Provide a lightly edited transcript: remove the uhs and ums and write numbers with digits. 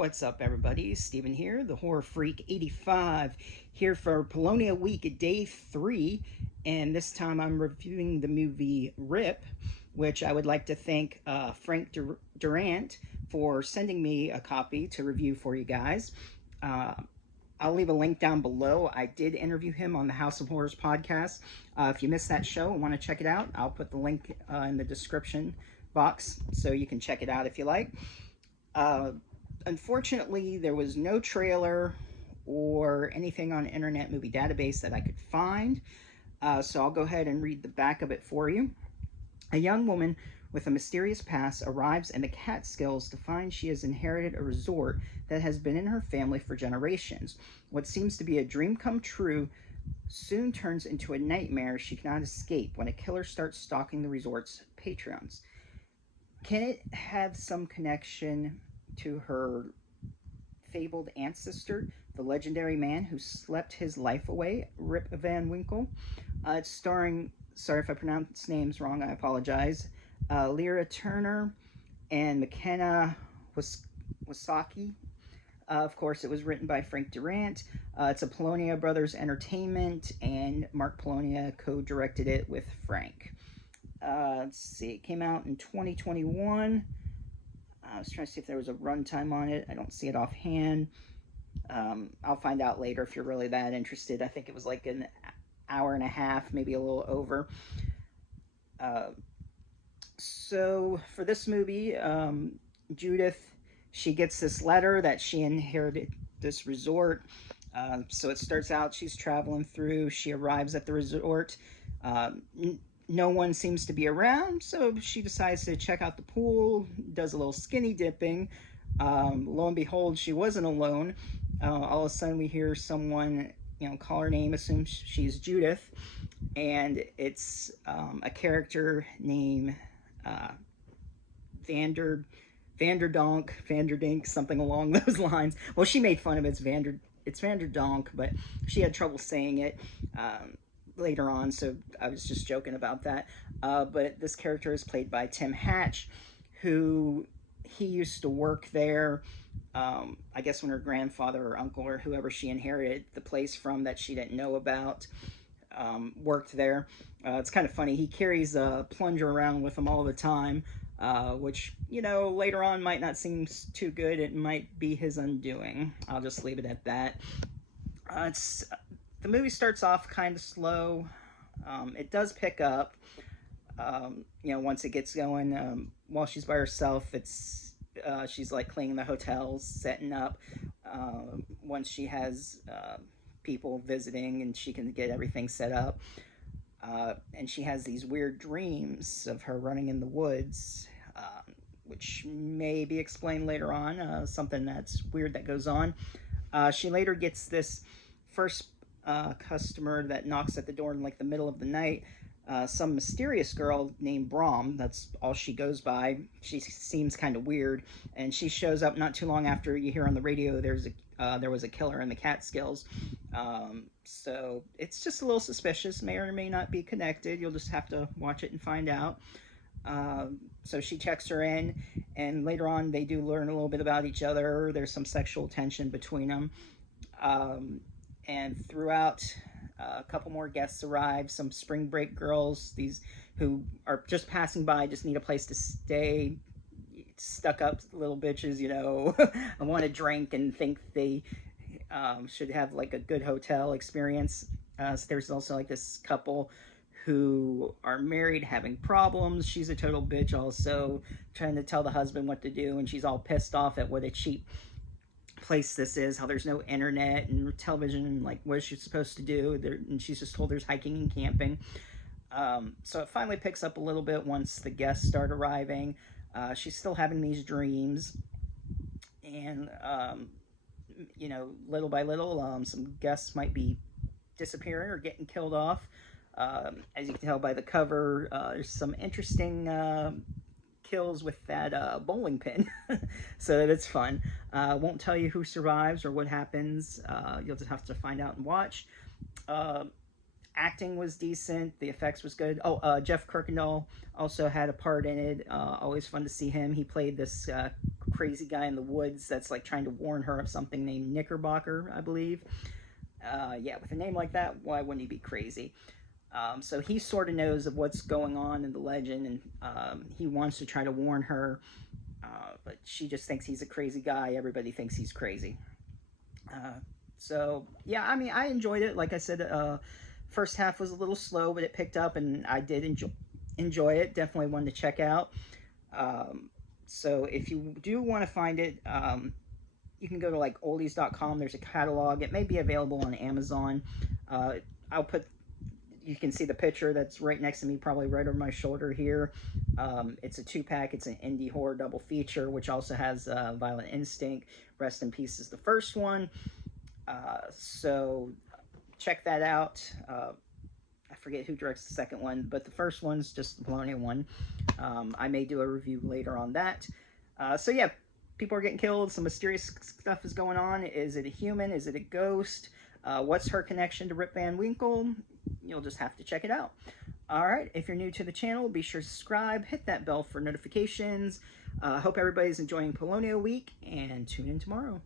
What's up, everybody? Steven here, the Horror Freak 85, here for Polonia Week, day 3, and this time I'm reviewing the movie Rip, which I would like to thank Frank Durant for sending me a copy to review for you guys. Uh, I'll leave a link down below. I did interview him on the House of Horrors podcast. If you missed that show and want to check it out, I'll put the link in the description box so you can check it out if you like. Uh, Unfortunately, there was no trailer or anything on Internet Movie Database that I could find, so I'll go ahead and read the back of it for you. A young woman with a mysterious past arrives in the Catskills to find she has inherited a resort that has been in her family for generations. What seems to be a dream come true soon turns into a nightmare she cannot escape when a killer starts stalking the resort's patrons. Can it have some connection to her fabled ancestor, the legendary man who slept his life away, Rip Van Winkle? It's starring, sorry if I pronounce names wrong, I apologize, Lyra Turner and McKenna Wasaki. Of course, it was written by Frank Durant. It's a Polonia Brothers Entertainment, and Mark Polonia co-directed it with Frank. Let's see, it came out in 2021. I was trying to see if there was a runtime on it. I don't see it offhand. I'll find out later if you're really that interested. I think it was like an hour and a half, maybe a little over. So for this movie, Judith, she gets this letter that she inherited this resort. So it starts out, she's traveling through, she arrives at the resort. No one seems to be around, so she decides to check out the pool, does a little skinny dipping. Lo and behold, she wasn't alone. All of a sudden, we hear someone, call her name, assume she's Judith, and it's a character named Vanderdonk, something along those lines. Well, she made fun of it. It's Vanderdonk, but she had trouble saying it. Later on, so I was just joking about that. But this character is played by Tim Hatch, who he used to work there. I guess when her grandfather or uncle or whoever she inherited the place from that she didn't know about worked there. It's kind of funny. He carries a plunger around with him all the time, which, later on might not seem too good. It might be his undoing. I'll just leave it at that. The movie starts off kind of slow. It does pick up, once it gets going. While she's by herself, she's like cleaning the hotels, setting up. Once she has people visiting and she can get everything set up. And she has these weird dreams of her running in the woods, which may be explained later on, something that's weird that goes on. She later gets this first customer that knocks at the door in like the middle of the night. Some mysterious girl named Brahm, that's all she goes by. She seems kind of weird, and she shows up not too long after you hear on the radio there was a killer in the Catskills. So it's just a little suspicious, may or may not be connected. You'll just have to watch it and find out. So she checks her in, and later on they do learn a little bit about each other. There's some sexual tension between them. And throughout, a couple more guests arrive, some spring break girls, these who are just passing by, just need a place to stay, stuck up little bitches, I want to drink and think they should have like a good hotel experience. So there's also like this couple who are married, having problems. She's a total bitch also, trying to tell the husband what to do, and she's all pissed off at what a cheap place this is, how there's no internet and television, and like what is she supposed to do there, and she's just told there's hiking and camping. So it finally picks up a little bit once the guests start arriving. She's still having these dreams, and little by little, some guests might be disappearing or getting killed off. As you can tell by the cover, there's some interesting kills with that bowling pin, so that's fun. Won't tell you who survives or what happens. You'll just have to find out and watch. acting was decent. The effects was good. Oh, Jeff Kirkendall also had a part in it. Always fun to see him. He played this crazy guy in the woods that's like trying to warn her of something named Knickerbocker, I believe. Yeah, with a name like that, why wouldn't he be crazy? So he sort of knows of what's going on in the legend, and he wants to try to warn her, but she just thinks he's a crazy guy. Everybody thinks he's crazy. So yeah, I mean, I enjoyed it. Like I said, first half was a little slow, but it picked up, and I did enjoy it. Definitely one to check out. So if you do want to find it, you can go to like oldies.com. There's a catalog. It may be available on Amazon. I'll put, you can see the picture that's right next to me, probably right over my shoulder here. It's a 2-pack. It's an indie horror double feature, which also has Violent Instinct. Rest in Peace is the first one. So check that out. I forget who directs the second one, but the first one's just the Polonia one. I may do a review later on that. So yeah, people are getting killed. Some mysterious stuff is going on. Is it a human? Is it a ghost? What's her connection to Rip Van Winkle? You'll just have to check it out. All right, if you're new to the channel, be sure to subscribe, hit that bell for notifications. Hope everybody's enjoying Polonia week, and tune in tomorrow.